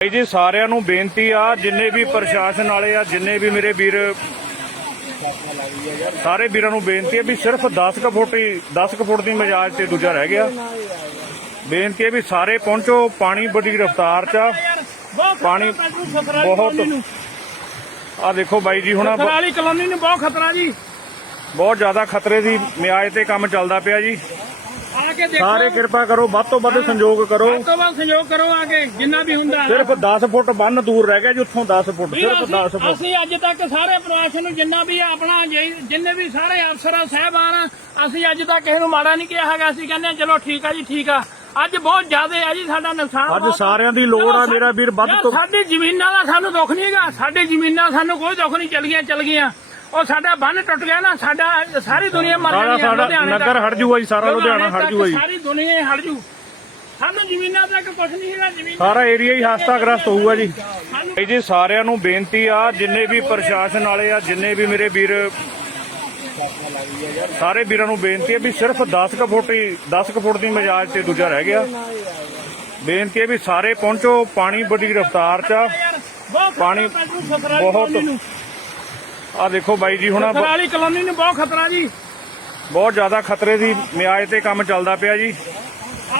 ਭਾਈ ਜੀ ਸਾਰਿਆਂ ਨੂੰ ਬੇਨਤੀ ਆ ਜਿੰਨੇ ਵੀ ਪ੍ਰਸ਼ਾਸਨ ਵਾਲੇ ਆ ਜਿੰਨੇ ਵੀ ਮੇਰੇ ਵੀਰ ਸਾਰੇ ਵੀਰਾਂ ਨੂੰ ਬੇਨਤੀ ਹੈ ਵੀ ਸਿਰਫ 10 ਕੁ ਫੁੱਟ ਹੀ 10 ਕੁ ਫੁੱਟ ਦੀ ਮਜਾਜ ਤੇ ਦੂਜਾ ਰਹਿ ਗਿਆ। ਬੇਨਤੀ ਹੈ ਵੀ ਸਾਰੇ ਪਹੁੰਚੋ ਪਾਣੀ ਬੜੀ ਰਫ਼ਤਾਰ 'ਚ ਆ। ਪਾਣੀ ਬਹੁਤ ਆ ਦੇਖੋ ਬਾਈ ਜੀ ਹੁਣ ਵਾਲੀ ਕਲੋਨੀ ਨੂੰ ਬਹੁਤ ਖਤਰਾ ਜੀ। ਬਹੁਤ ਜ਼ਿਆਦਾ ਖਤਰੇ ਦੀ ਮਿਆਜ ਤੇ ਕੰਮ ਚੱਲਦਾ ਪਿਆ ਜੀ। ਆ ਕੇ ਦੇਖੋ। ਸਾਰੇ ਕਿਰਪਾ ਕਰੋ ਵੱਧ ਤੋਂ ਵੱਧ ਸੰਯੋਗ ਕਰੋ। ਵੱਧ ਤੋਂ ਵੱਧ ਸਹਿਯੋਗ ਕਰੋ ਆ ਕੇ ਜਿੰਨਾ ਵੀ ਹੁੰਦਾ ਸਿਰਫ 10 ਫੁੱਟ ਬੰਨ ਦੂਰ ਰਹਿ ਗਿਆ ਜੀ ਉੱਥੋਂ 10 ਫੁੱਟ ਵੀ ਸਿਰਫ 10 ਅਸੀਂ- ਫੁੱਟ। ਅਸੀਂ ਅੱਜ ਤੱਕ ਸਾਰੇ ਪ੍ਰਸ਼ਾਸਨ ਨੂੰ ਜਿੰਨਾ ਵੀ ਆਪਣਾ ਜਿ- ਜਿੰਨੇ ਵੀ ਸਾਰੇ ਅਫਸਰਾਂ ਸਾਹਿਬਾਨ ਆ, ਅਸੀਂ ਅੱਜ ਤੱਕ ਕਿਸੇ ਨੂੰ ਮਾੜਾ ਨਹੀਂ ਕਿਹਾ ਹੈਗਾ। ਅਸੀਂ ਕਹਿੰਦੇ ਹਾਂ, ਚਲੋ ਠੀਕ ਆ ਜੀ ਠੀਕ ਆ। ਅੱਜ ਬਹੁਤ ਜ਼ਿਆਦਾ ਹੈ ਜੀ ਸਾਡਾ ਨੁਕਸਾਨ ਅੱਜ ਬਹੁਤ- ਸਾਰਿਆਂ ਦੀ ਲੋੜ ਆ ਮੇਰਾ ਵੀਰ ਵੱਧ ਯਾਰ, ਤੋਂ ਸਾਡੀ ਜ਼ਮੀਨਾਂ ਦਾ ਸਾਨੂੰ ਦੁੱਖ ਨਹੀਂ ਹੈਗਾ। ਸਾਡੀ ਜ਼ਮੀਨਾਂ ਸਾਨੂੰ ਕੋਈ ਦੁੱਖ ਨਹੀਂ ਚਲ ਗਈਆਂ ਚਲ ਗਈਆਂ। ਉਹ ਸਾਡਾ ਬੰਨ ਟੁੱਟ ਗਿਆ ਨਾ ਸਾਡਾ ਸਾਰੀ ਦੁਨੀਆ ਮਰ ਸਾਰਾ ਜਾਣੀ ਹੈ ਸਾਡਾ ਲੁਧਿਆਣੇ ਨਗਰ। ਹਟ ਜੂਗਾ ਜੀ ਸਾਰਾ ਲੁਧਿਆਣਾ ਹਟ ਤੱਕ ਜੂਗਾ ਜੀ। ਸਾਰੀ ਦੁਨੀਆ ਹੀ ਹਟ ਜੂ। ਸਾਨੂੰ ਜ਼ਮੀਨਾਂ ਤੱਕ ਕੁਝ ਨਹੀਂ ਹੈਗਾ ਜ਼ਮੀਨ ਸਾਰਾ ਏਰੀਆ ਹੀ ਹਸਤਾਗ੍ਰਸਤ ਹੋਊਗਾ ਜੀ। ਭਾਈ ਜੀ ਸਾਰਿਆਂ ਨੂੰ ਬੇਨਤੀ ਆ ਜਿੰਨੇ ਵੀ ਪ੍ਰਸ਼ਾਸਨ ਵਾਲੇ ਆ ਜਿੰਨੇ ਵੀ ਮੇਰੇ ਵੀਰ ਸਾਰੇ ਵੀਰਾਂ ਨੂੰ ਬੇਨਤੀ ਹੈ ਵੀ ਸਿਰਫ 10 ਕੁ ਫੁੱਟ ਹੀ 10 ਕੁ ਫੁੱਟ ਦੀ ਮਜਾਜ ਤੇ ਦੂਜਾ ਰਹਿ ਗਿਆ। ਬੇਨਤੀ ਹੈ ਵੀ ਸਾਰੇ ਪਹੁੰਚੋ ਪਾਣੀ ਬੜੀ ਰਫ਼ਤਾਰ 'ਚ ਆ। ਬਹੁਤ ਪਾਣੀ ਬਹੁਤ ਆ ਦੇਖੋ ਬਾਈ ਜੀ ਹੁਣ ਖਤਰਾ ਵਾਲੀ ਕਲੋਨੀ ਨੂੰ ਬਹੁਤ ਖਤਰਾ ਜੀ। ਬਹੁਤ ਜ਼ਿਆਦਾ ਖਤਰੇ ਦੀ ਮਿਆਜ ਤੇ ਕੰਮ ਚੱਲਦਾ ਪਿਆ ਜੀ।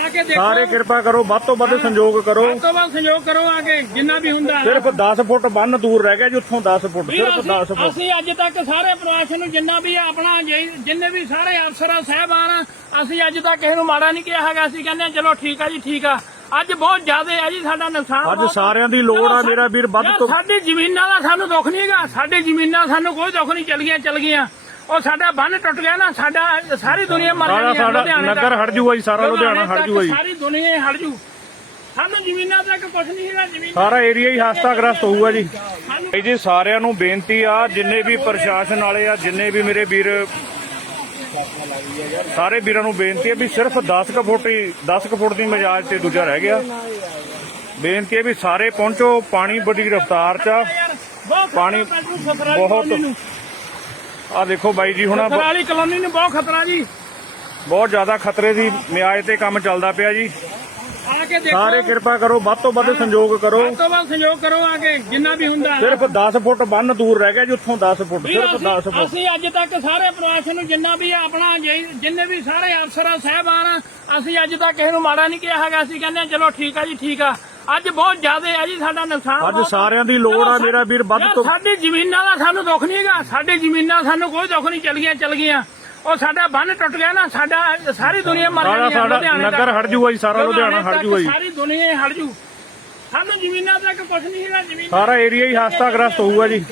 ਆ ਕੇ ਦੇਖੋ। ਸਾਰੇ ਕਿਰਪਾ ਕਰੋ ਵੱਧ ਤੋਂ ਵੱਧ ਸੰਯੋਗ ਕਰੋ। ਵੱਧ ਤੋਂ ਵੱਧ ਸਹਿਯੋਗ ਕਰੋ ਆ ਕੇ ਜਿੰਨਾ ਵੀ ਹੁੰਦਾ। ਸਿਰਫ 10 ਫੁੱਟ ਬੰਨ ਦੂਰ ਰਹਿ ਗਿਆ ਜੀ ਉੱਥੋਂ 10 ਫੁੱਟ ਸਿਰਫ ਅਸੀਂ- 10 ਫੁੱਟ। ਅਸੀਂ ਅੱਜ ਤੱਕ ਸਾਰੇ ਪ੍ਰਸ਼ਾਸਨ ਨੂੰ ਜਿੰਨਾ ਵੀ ਆਪਣਾ ਜਿ- ਜਿੰਨੇ ਵੀ ਸਾਰੇ ਅਫਸਰਾਂ ਸਾਹਿਬਾਨ ਆ, ਅਸੀਂ ਅੱਜ ਤੱਕ ਕਿਸੇ ਨੂੰ ਮਾੜਾ ਨਹੀਂ ਕਿਹਾ ਹੈਗਾ। ਅਸੀਂ ਕਹਿੰਦੇ ਹਾਂ, ਚਲੋ ਠੀਕ ਆ ਜੀ ਠੀਕ ਆ। ਅੱਜ ਬਹੁਤ ਜ਼ਿਆਦਾ ਹੈ ਜੀ ਸਾਡਾ ਨੁਕਸਾਨ ਅੱਜ ਬਹੁਤ- ਸਾਰਿਆਂ ਦੀ ਲੋੜ ਆ ਮੇਰਾ ਵੀਰ ਵੱਧ ਯਾਰ, ਤੋਂ ਸਾਡੀ ਜ਼ਮੀਨਾਂ ਦਾ ਸਾਨੂੰ ਦੁੱਖ ਨਹੀਂ ਹੈਗਾ ਸਾਡੀ ਜ਼ਮੀਨਾਂ ਸਾਨੂੰ ਕੋਈ ਦੁੱਖ ਨਹੀਂ ਚਲ ਗਈਆਂ ਚਲ ਗਈਆਂ। ਉਹ ਸਾਡਾ ਬੰਨ ਟੁੱਟ ਗਿਆ ਨਾ ਸਾਡਾ ਸਾਰੀ ਦੁਨੀਆ ਮਰ ਸਾਰਾ ਜਾਣੀ ਹੈ ਸਾਡਾ ਲੁਧਿਆਣੇ ਤੱਕ। ਨਗਰ ਹਟ ਜੂਗਾ ਜੀ ਸਾਰਾ ਲੁਧਿਆਣਾ ਹਟ ਤੱਕ ਜੂਗਾ ਜੀ। ਸਾਰੀ ਦੁਨੀਆ ਹੀ ਹਟ ਜੂ। ਸਾਨੂੰ ਜ਼ਮੀਨਾਂ ਤੱਕ ਕੁਝ ਨਹੀਂ ਹੈਗਾ ਜ਼ਮੀਨ ਸਾਰਾ ਏਰੀਆ ਹੀ ਹਸਤਾਗ੍ਰਸਤ ਹੋਊਗਾ ਜੀ। ਭਾਈ ਜੀ ਸਾਰਿਆਂ ਨੂੰ ਬੇਨਤੀ ਆ ਜਿੰਨੇ ਵੀ ਪ੍ਰਸ਼ਾਸਨ ਵਾਲੇ ਆ ਜਿੰਨੇ ਵੀ ਮੇਰੇ ਵੀਰ ਸਾਰੇ ਵੀਰਾਂ ਨੂੰ ਬੇਨਤੀ ਹੈ ਵੀ ਸਿਰਫ 10 ਕੁ ਫੁੱਟ ਹੀ 10 ਕੁ ਫੁੱਟ ਦੀ ਮਜਾਜ ਤੇ ਦੂਜਾ ਰਹਿ ਗਿਆ। ਬੇਨਤੀ ਹੈ ਵੀ ਸਾਰੇ ਪਹੁੰਚੋ ਪਾਣੀ ਬੜੀ ਰਫ਼ਤਾਰ 'ਚ ਆ। ਪਾਣੀ ਬਹੁਤ। ਆ ਦੇਖੋ ਬਾਈ ਜੀ ਹੁਣ ਵਾਲੀ ਕਲੋਨੀ ਨੂੰ ਬਹੁਤ ਖਤਰਾ ਜੀ। ਬਹੁਤ ਜ਼ਿਆਦਾ ਖਤਰੇ ਦੀ ਮਿਆਜ ਤੇ ਕੰਮ ਚੱਲਦਾ ਪਿਆ ਜੀ। ਆ ਕੇ ਦੇਖੋ। ਸਾਰੇ ਕਿਰਪਾ ਕਰੋ ਵੱਧ ਤੋਂ ਵੱਧ ਸੰਯੋਗ ਕਰੋ। ਵੱਧ ਤੋਂ ਵੱਧ ਸਹਿਯੋਗ ਕਰੋ ਆ ਕੇ ਜਿੰਨਾ ਵੀ ਹੁੰਦਾ। ਸਿਰਫ 10 ਫੁੱਟ ਬੰਨ ਦੂਰ ਰਹਿ ਗਿਆ ਜੀ ਉੱਥੋਂ 10 ਫੁੱਟ ਵੀ ਸਿਰਫ ਅਸੀਂ- 10 ਫੁੱਟ। ਅਸੀਂ ਅੱਜ ਤੱਕ ਸਾਰੇ ਪ੍ਰਸ਼ਾਸਨ ਨੂੰ ਜਿੰਨਾ ਵੀ ਆਪਣਾ ਜਿ- ਜਿੰਨੇ ਵੀ ਸਾਰੇ ਅਫਸਰਾਂ ਸਾਹਿਬਾਨ ਆ, ਅਸੀਂ ਅੱਜ ਤੱਕ ਕਿਸੇ ਨੂੰ ਮਾੜਾ ਨਹੀਂ ਕਿਹਾ ਹੈਗਾ। ਅਸੀਂ ਕਹਿੰਦੇ ਹਾਂ, ਚਲੋ ਠੀਕ ਆ ਜੀ ਠੀਕ ਆ। ਅੱਜ ਬਹੁਤ ਜ਼ਿਆਦਾ ਹੈ ਜੀ ਸਾਡਾ ਨੁਕਸਾਨ ਅੱਜ ਬਹੁਤ- ਸਾਰਿਆਂ ਦੀ ਲੋੜ ਆ ਮੇਰਾ ਵੀਰ ਵੱਧ ਯਾਰ, ਤੋਂ ਸਾਡੀ ਜ਼ਮੀਨਾਂ ਦਾ ਸਾਨੂੰ ਦੁੱਖ ਨਹੀਂ ਹੈਗਾ। ਸਾਡੀ ਜ਼ਮੀਨਾਂ ਸਾਨੂੰ ਕੋਈ ਦੁੱਖ ਨਹੀਂ। ਚਲ ਗਈਆਂ ਚਲ ਗਈਆਂ। ਉਹ ਸਾਡਾ ਬੰਨ ਟੁੱਟ ਗਿਆ ਨਾ ਸਾਡਾ ਸਾਰੀ ਦੁਨੀਆ ਮਰ ਜਾਣੀ ਸਾਡਾ ਲੁਧਿਆਣੇ ਤੱਕ। ਨਗਰ ਹਟ ਜੂਗਾ ਜੀ ਸਾਰਾ ਲੁਧਿਆਣਾ ਹਟ ਤੱਕ ਜੂਗਾ ਜੀ। ਸਾਰੀ ਦੁਨੀਆ ਹੀ ਹਟ ਜੂ। ਸਾਨੂੰ ਜ਼ਮੀਨਾਂ ਤੱਕ ਕੁਝ ਨਹੀਂ ਹੈਗਾ ਜ਼ਮੀਨ ਸਾਰਾ ਏਰੀਆ ਹੀ ਹਸਤਾਗ੍ਰਸਤ ਹੋਊਗਾ ਜੀ।